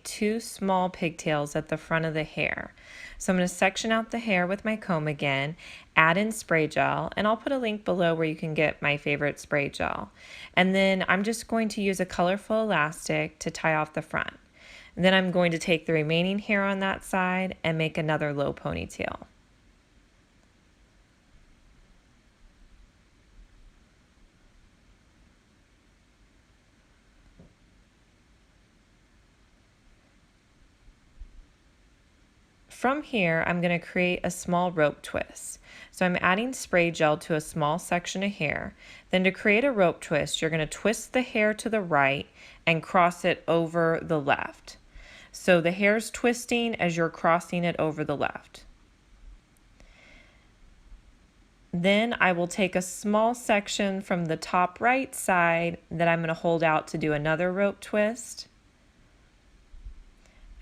make 2 small pigtails at the front of the hair. So I'm going to section out the hair with my comb again, add in spray gel, and I'll put a link below where you can get my favorite spray gel. And then I'm just going to use a colorful elastic to tie off the front. And then I'm going to take the remaining hair on that side and make another low ponytail. From here, I'm going to create a small rope twist. So I'm adding spray gel to a small section of hair. Then to create a rope twist, you're going to twist the hair to the right and cross it over the left. So the hair's twisting as you're crossing it over the left. Then I will take a small section from the top right side that I'm going to hold out to do another rope twist.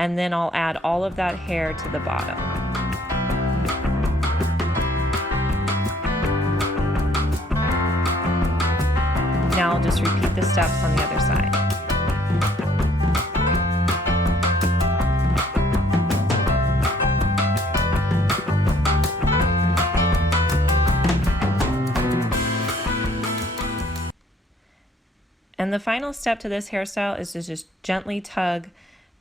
And then I'll add all of that hair to the bottom. Now I'll just repeat the steps on the other side. And the final step to this hairstyle is to just gently tug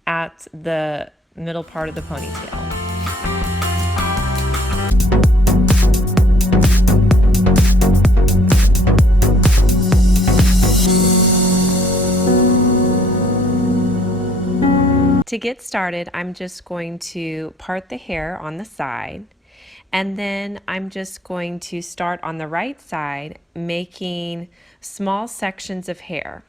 at the middle part of the ponytail. To get started, I'm just going to part the hair on the side, and then I'm just going to start on the right side making small sections of hair.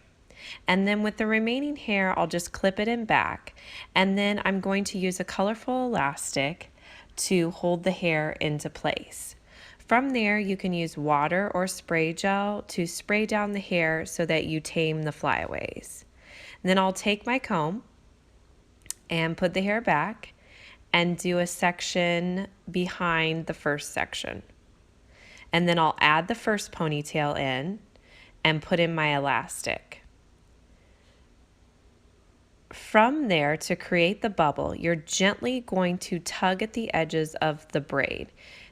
And then with the remaining hair, I'll just clip it in back. And then I'm going to use a colorful elastic to hold the hair into place. From there, you can use water or spray gel to spray down the hair so that you tame the flyaways. And then I'll take my comb and put the hair back and do a section behind the first section. And then I'll add the first ponytail in and put in my elastic. From there, to create the bubble, you're gently going to tug at the edges of the braid.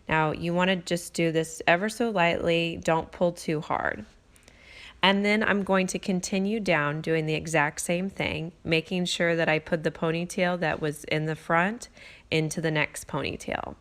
Now, you want to just do this ever so lightly, don't pull too hard. And then I'm going to continue down doing the exact same thing, making sure that I put the ponytail that was in the front into the next ponytail.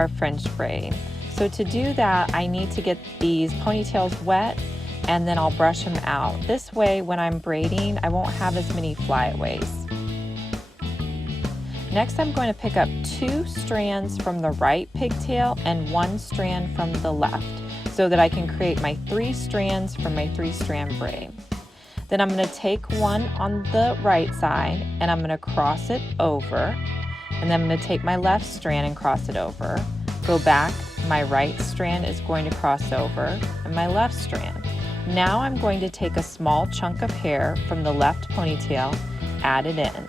our French braid. So to do that, I need to get these ponytails wet and then I'll brush them out. This way, when I'm braiding, I won't have as many flyaways. Next, I'm going to pick up 2 strands from the right pigtail and 1 strand from the left. So so that I can create my 3 strands from my 3-strand braid. Then I'm going to take one on the right side and I'm going to cross it over, and then I'm going to take my left strand and cross it over, go back, my right strand is going to cross over, and my left strand. Now I'm going to take a small chunk of hair from the left ponytail, add it in,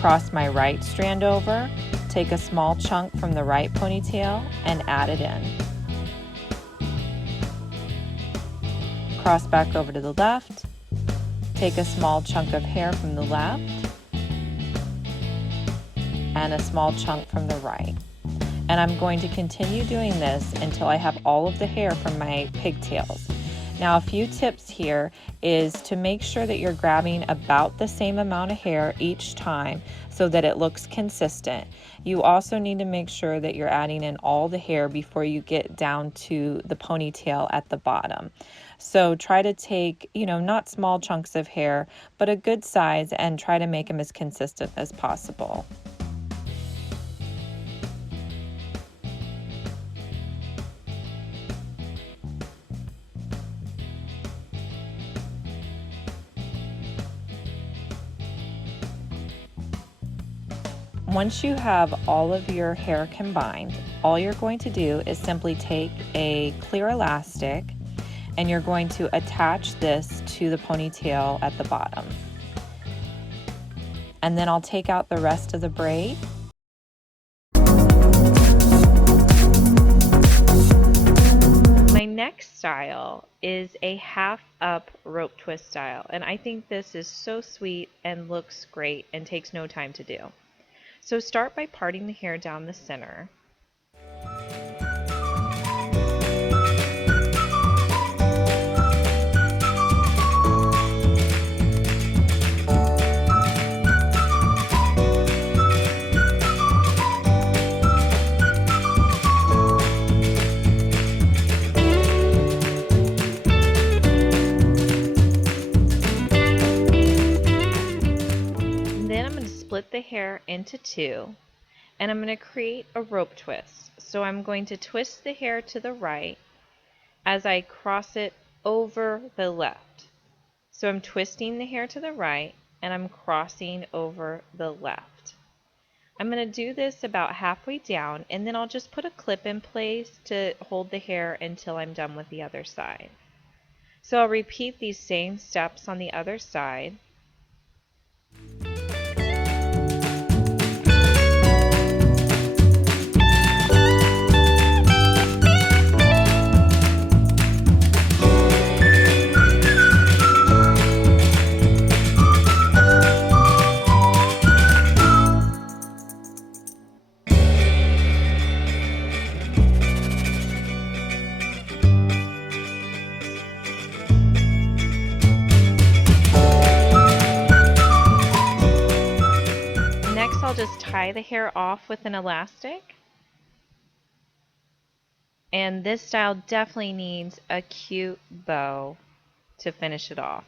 cross my right strand over, take a small chunk from the right ponytail and add it in. Cross back over to the left, take a small chunk of hair from the left and a small chunk from the right. And I'm going to continue doing this until I have all of the hair from my pigtails. Now, a few tips here is to make sure that you're grabbing about the same amount of hair each time so that it looks consistent. You also need to make sure that you're adding in all the hair before you get down to the ponytail at the bottom. So try to take, not small chunks of hair, but a good size, and try to make them as consistent as possible. Once you have all of your hair combined, all you're going to do is simply take a clear elastic and you're going to attach this to the ponytail at the bottom. And then I'll take out the rest of the braid. My next style is a half up rope twist style, and I think this is so sweet and looks great and takes no time to do. So start by parting the hair down the center. Split the hair into 2, and I'm going to create a rope twist. So I'm going to twist the hair to the right as I cross it over the left. So I'm twisting the hair to the right and I'm crossing over the left. I'm going to do this about halfway down, and then I'll just put a clip in place to hold the hair until I'm done with the other side. So I'll repeat these same steps on the other side. I'll just tie the hair off with an elastic. And this style definitely needs a cute bow to finish it off.